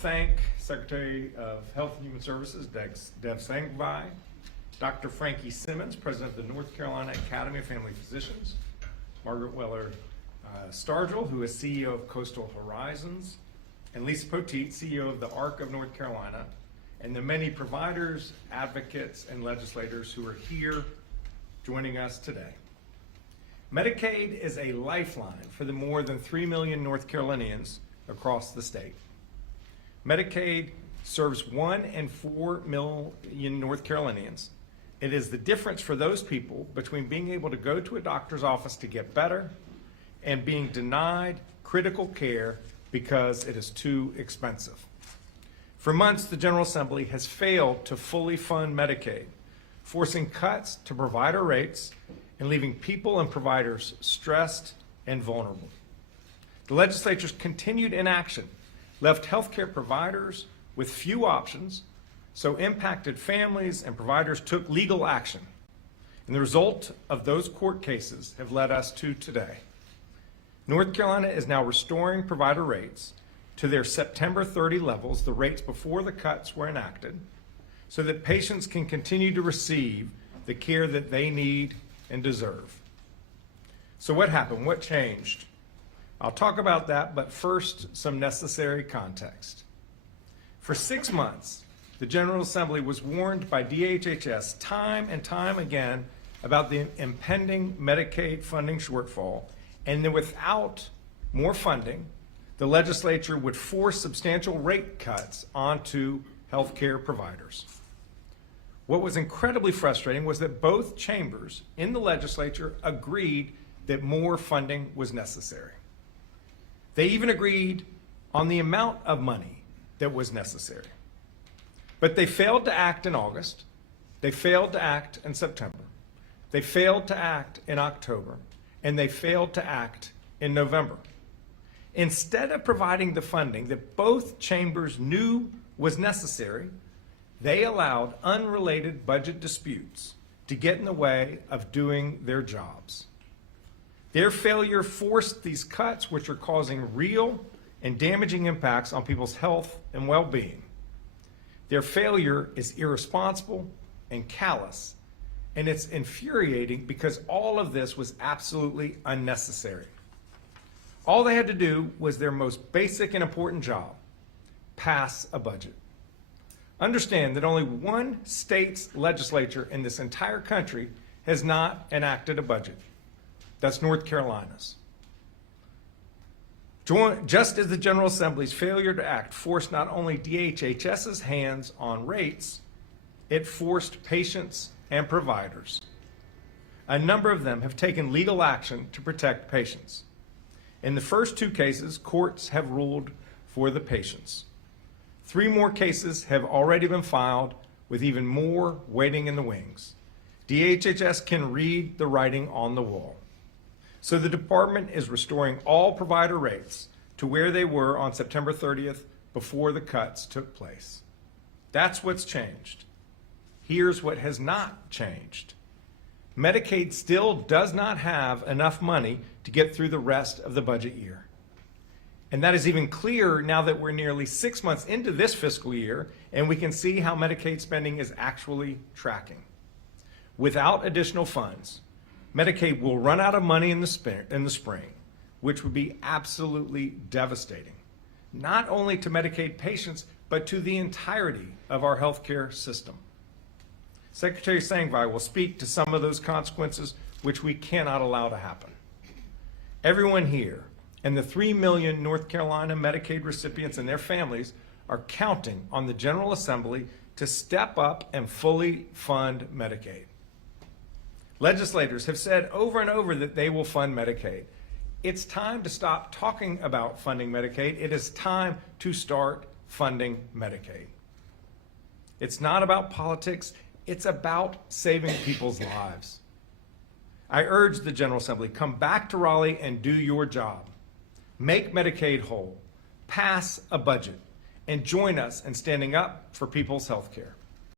thank Secretary of Health and Human Services, Dev Sangvi, Dr. Frankie Simmons, President of the North Carolina Academy of Family Physicians, Margaret Weller Stargell, who is CEO of Coastal Horizons, and Lisa Poteet, CEO of the ARC of North Carolina, and the many providers, advocates, and legislators who are here joining us today. Medicaid is a lifeline for the more than 3 million North Carolinians across the state. Medicaid serves 1 in 4 million North Carolinians. It is the difference for those people between being able to go to a doctor's office to get better and being denied critical care because it is too expensive. For months, the General Assembly has failed to fully fund Medicaid, forcing cuts to provider rates and leaving people and providers stressed and vulnerable. The legislature's continued inaction left healthcare providers with few options, so impacted families and providers took legal action. And the result of those court cases have led us to today. North Carolina is now restoring provider rates to their September 30 levels, the rates before the cuts were enacted, so that patients can continue to receive the care that they need and deserve. So what happened? What changed? I'll talk about that, but first, some necessary context. For 6 months, the General Assembly was warned by DHHS time and time again about the impending Medicaid funding shortfall, and that without more funding, the legislature would force substantial rate cuts onto healthcare providers. What was incredibly frustrating was that both chambers in the legislature agreed that more funding was necessary. They even agreed on the amount of money that was necessary. But they failed to act in August. They failed to act in September. They failed to act in October. And they failed to act in November. Instead of providing the funding that both chambers knew was necessary, they allowed unrelated budget disputes to get in the way of doing their jobs. Their failure forced these cuts, which are causing real and damaging impacts on people's health and well-being. Their failure is irresponsible and callous, and it's infuriating because all of this was absolutely unnecessary. All they had to do was their most basic and important job: pass a budget. Understand that only one state's legislature in this entire country has not enacted a budget. That's North Carolina's. Just as the General Assembly's failure to act forced not only DHHS's hands on rates, it forced patients and providers. A number of them have taken legal action to protect patients. In the first 2 cases, courts have ruled for the patients. 3 more cases have already been filed, with even more waiting in the wings. DHHS can read the writing on the wall. So the department is restoring all provider rates to where they were on September 30th before the cuts took place. That's what's changed. Here's what has not changed. Medicaid still does not have enough money to get through the rest of the budget year. And that is even clearer now that we're nearly 6 months into this fiscal year and we can see how Medicaid spending is actually tracking. Without additional funds, Medicaid will run out of money in the spring, which would be absolutely devastating, not only to Medicaid patients, but to the entirety of our healthcare system. Secretary Sangvi will speak to some of those consequences, which we cannot allow to happen. Everyone here and the 3 million North Carolina Medicaid recipients and their families are counting on the General Assembly to step up and fully fund Medicaid. Legislators have said over and over that they will fund Medicaid. It's time to stop talking about funding Medicaid. It is time to start funding Medicaid. It's not about politics. It's about saving people's lives. I urge the General Assembly, come back to Raleigh and do your job. Make Medicaid whole, pass a budget, and join us in standing up for people's health care.